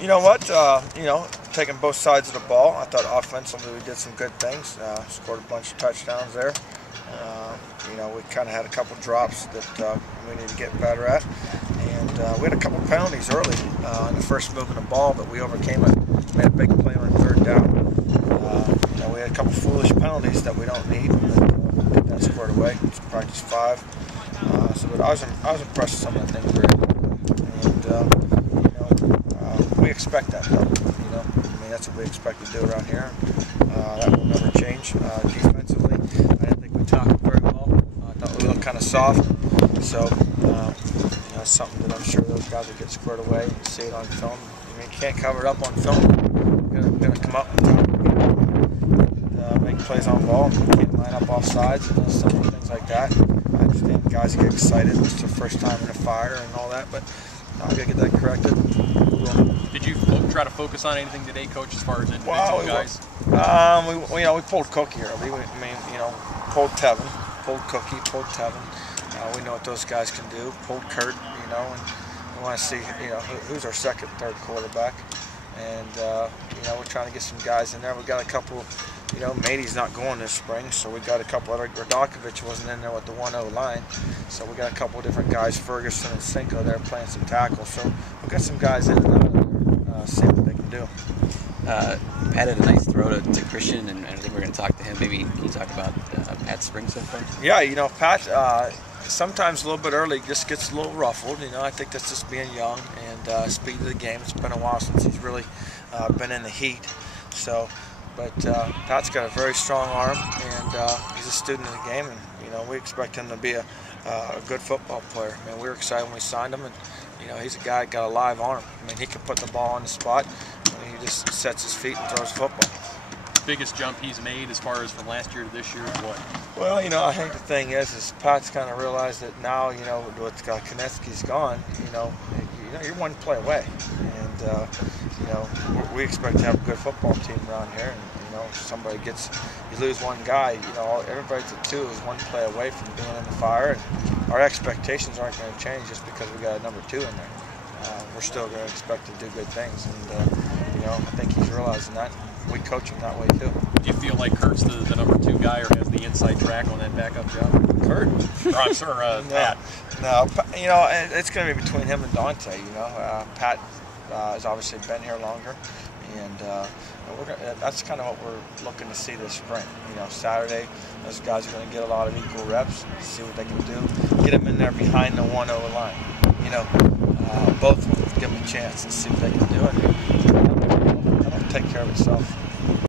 You know what? Taking both sides of the ball. I thought offensively we did some good things. Scored a bunch of touchdowns there. We kind of had a couple drops that we need to get better at. And we had a couple penalties early in the first move of the ball, but we overcame it. Made a big play on third down. We had a couple foolish penalties that we don't need. Get that squared away. It's practice 5. But I was impressed with some of the things we were able to do. And we expect that though. That's what we expect to do around here. That will never change. Defensively, I didn't think we tackled very well. I thought we looked kind of soft. So that's something that I'm sure those guys will get squared away and see it on film. You can't cover it up on film. You're gonna come up and make plays on ball. You can't line up off sides and those simple things like that. I understand guys get excited. It's their first time in a fire and all that, but I gotta get that corrected. Did you try to focus on anything today, Coach, as far as individual guys? We pulled Cookie early. Pulled Tevin, pulled Cookie, pulled Tevin. We know what those guys can do. Pulled Kurt, and we want to see, who's our second, third quarterback. And we're trying to get some guys in there. We got a couple. Matey's not going this spring, so we got a couple other. Radakovich wasn't in there with the 1-0 line, so we got a couple of different guys, Ferguson and Cinco, there playing some tackle. So we got some guys in and out of there, see what they can do. Pat had a nice throw to Christian, and I think we're going to talk to him. Maybe can you talk about Pat's spring so far? Yeah, Pat. Sometimes a little bit early just gets a little ruffled. I think that's just being young and speed of the game. It's been a while since he's really been in the heat. But Pat's got a very strong arm, and he's a student of the game, and we expect him to be a good football player. We were excited when we signed him, and he's a guy that got a live arm. He can put the ball on the spot, and he just sets his feet and throws football. Biggest jump he's made as far as from last year to this year is what? Well, I think the thing is Pat's kind of realized that now, with Konecki's gone, you're one play away, and we expect to have a good football team around here. And if somebody you lose one guy, everybody's at 2 is one play away from being in the fire. And our expectations aren't going to change just because we got a number 2 in there. We're still going to expect to do good things, and I think he's realizing that. We coach him that way too. Do you feel like Kurt's the number 2 guy, or has the inside track on that backup job? Kurt? I'm sure, Pat. No, it's going to be between him and Dante. Pat has obviously been here longer, and that's kind of what we're looking to see this spring. Saturday, those guys are going to get a lot of equal reps, see what they can do, get them in there behind the 1-0 line. Both of them, give them a chance and see what they can do. That'll take care of itself.